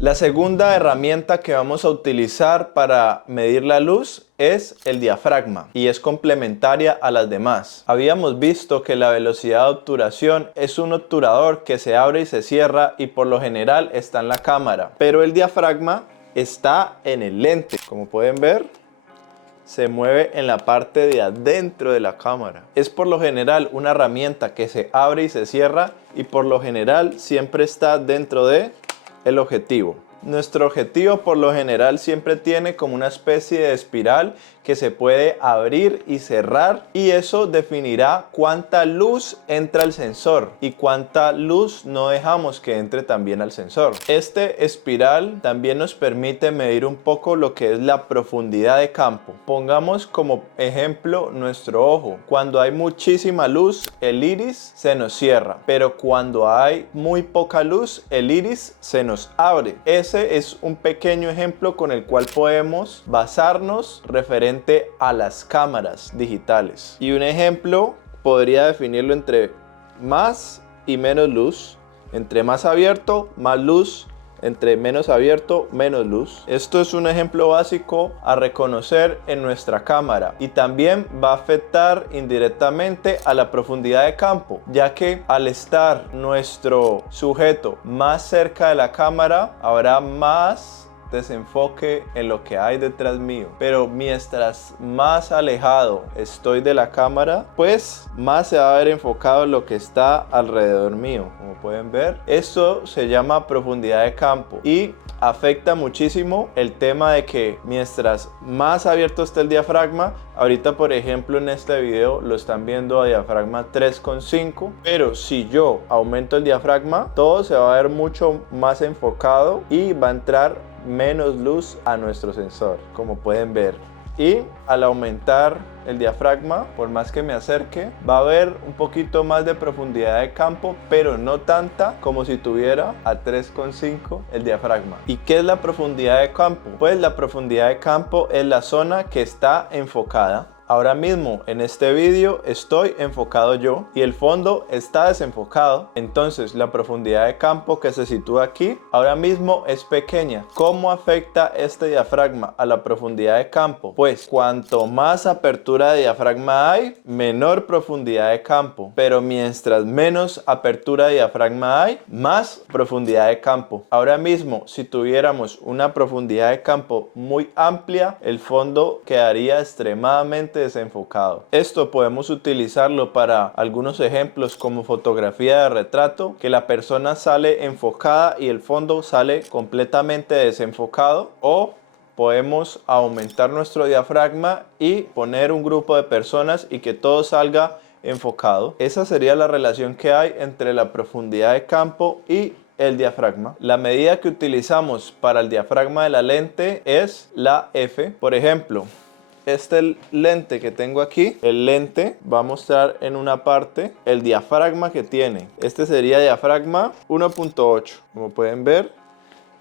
La segunda herramienta que vamos a utilizar para medir la luz es el diafragma y es complementaria a las demás. Habíamos visto que la velocidad de obturación es un obturador que se abre y se cierra y por lo general está en la cámara, pero el diafragma está en el lente. Como pueden ver, se mueve en la parte de adentro de la cámara. Es por lo general una herramienta que se abre y se cierra y por lo general siempre está dentro de el objetivo. Nuestro objetivo por lo general siempre tiene como una especie de espiral que se puede abrir y cerrar y eso definirá cuánta luz entra al sensor y cuánta luz no dejamos que entre también al sensor. Este espiral también nos permite medir un poco lo que es la profundidad de campo. Pongamos como ejemplo nuestro ojo. Cuando hay muchísima luz, el iris se nos cierra, pero cuando hay muy poca luz, el iris se nos abre. Ese es un pequeño ejemplo con el cual podemos basarnos referente a las cámaras digitales. Y un ejemplo podría definirlo entre más y menos luz, entre más abierto, más luz, entre menos abierto, menos luz. Esto es un ejemplo básico a reconocer en nuestra cámara y también va a afectar indirectamente a la profundidad de campo, ya que al estar nuestro sujeto más cerca de la cámara habrá más desenfoque en lo que hay detrás mío, pero mientras más alejado estoy de la cámara, pues más se va a ver enfocado en lo que está alrededor mío. Como pueden ver, esto se llama profundidad de campo y afecta muchísimo el tema de que mientras más abierto esté el diafragma, ahorita por ejemplo en este video lo están viendo a diafragma 3,5, pero si yo aumento el diafragma, todo se va a ver mucho más enfocado y va a entrar menos luz a nuestro sensor, como pueden ver. Y al aumentar el diafragma, por más que me acerque, va a haber un poquito más de profundidad de campo, pero no tanta como si tuviera a 3,5 el diafragma. ¿Y qué es la profundidad de campo? Pues la profundidad de campo es la zona que está enfocada. Ahora mismo en este vídeo estoy enfocado yo y el fondo está desenfocado, entonces la profundidad de campo que se sitúa aquí ahora mismo es pequeña. ¿Cómo afecta este diafragma a la profundidad de campo? Pues cuanto más apertura de diafragma hay, menor profundidad de campo, pero mientras menos apertura de diafragma hay, más profundidad de campo. Ahora mismo si tuviéramos una profundidad de campo muy amplia, el fondo quedaría extremadamente desenfocado. Esto podemos utilizarlo para algunos ejemplos como fotografía de retrato, que la persona sale enfocada y el fondo sale completamente desenfocado, o podemos aumentar nuestro diafragma y poner un grupo de personas y que todo salga enfocado. Esa sería la relación que hay entre la profundidad de campo y el diafragma. La medida que utilizamos para el diafragma de la lente es la F. Por ejemplo, este lente que tengo aquí, el lente va a mostrar en una parte el diafragma que tiene. Este sería diafragma 1.8. Como pueden ver,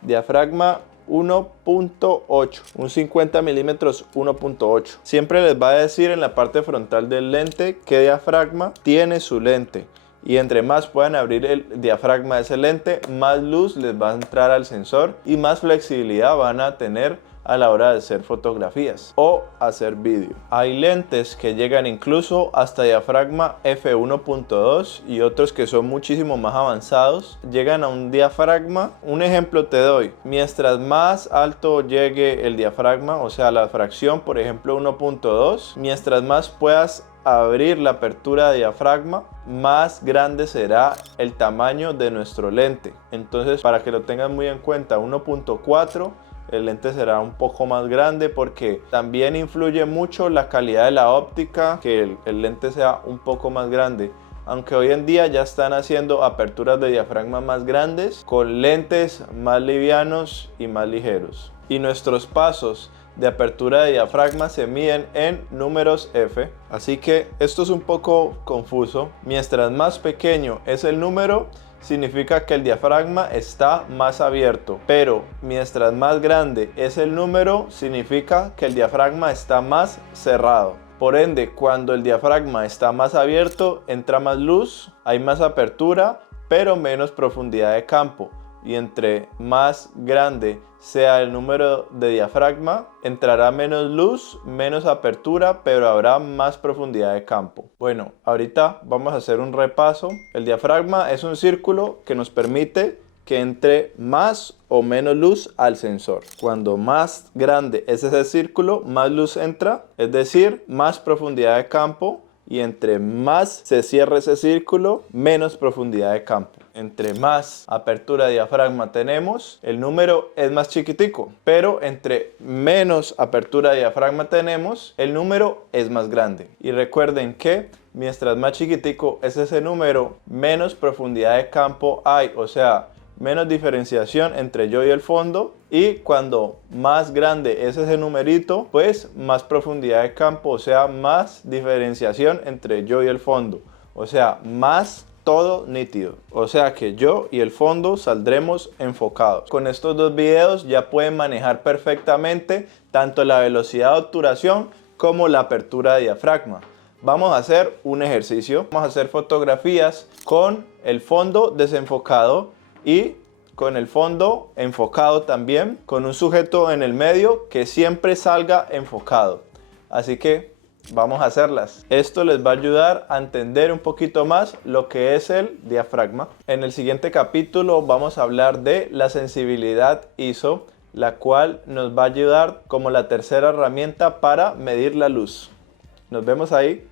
diafragma 1.8, un 50 milímetros 1.8. Siempre les va a decir en la parte frontal del lente qué diafragma tiene su lente. Y entre más puedan abrir el diafragma de ese lente, más luz les va a entrar al sensor y más flexibilidad van a tener a la hora de hacer fotografías o hacer vídeo. Hay lentes que llegan incluso hasta diafragma f1.2 y otros que son muchísimo más avanzados llegan a un diafragma. Un ejemplo te doy: mientras más alto llegue el diafragma, o sea la fracción, por ejemplo 1.2, mientras más puedas abrir la apertura de diafragma, más grande será el tamaño de nuestro lente. Entonces, para que lo tengan muy en cuenta, 1.4 el lente será un poco más grande, porque también influye mucho la calidad de la óptica que el lente sea un poco más grande. Aunque hoy en día ya están haciendo aperturas de diafragma más grandes con lentes más livianos y más ligeros. Y nuestros pasos de apertura de diafragma se miden en números F. Así que esto es un poco confuso. Mientras más pequeño es el número, significa que el diafragma está más abierto, pero mientras más grande es el número, significa que el diafragma está más cerrado. Por ende, cuando el diafragma está más abierto, entra más luz, hay más apertura, pero menos profundidad de campo. y entre más grande sea el número de diafragma, entrará menos luz, menos apertura, pero habrá más profundidad de campo. Bueno, ahorita vamos a hacer un repaso. El diafragma es un círculo que nos permite que entre más o menos luz al sensor. Cuando más grande es ese círculo, más luz entra, es decir, más profundidad de campo, y entre más se cierra ese círculo, menos profundidad de campo. Entre más apertura de diafragma tenemos, el número es más chiquitico, pero entre menos apertura de diafragma tenemos, el número es más grande. Y recuerden que mientras más chiquitico es ese número, menos profundidad de campo hay, o sea, menos diferenciación entre yo y el fondo, y cuando más grande es ese numerito, pues más profundidad de campo, o sea, más diferenciación entre yo y el fondo, o sea, más todo nítido, o sea que yo y el fondo saldremos enfocados. Con estos dos videos ya pueden manejar perfectamente tanto la velocidad de obturación como la apertura de diafragma. Vamos a hacer un ejercicio, vamos a hacer fotografías con el fondo desenfocado y con el fondo enfocado también, con un sujeto en el medio que siempre salga enfocado. Así que vamos a hacerlas. Esto les va a ayudar a entender un poquito más lo que es el diafragma. En el siguiente capítulo vamos a hablar de la sensibilidad ISO, la cual nos va a ayudar como la tercera herramienta para medir la luz. Nos vemos ahí.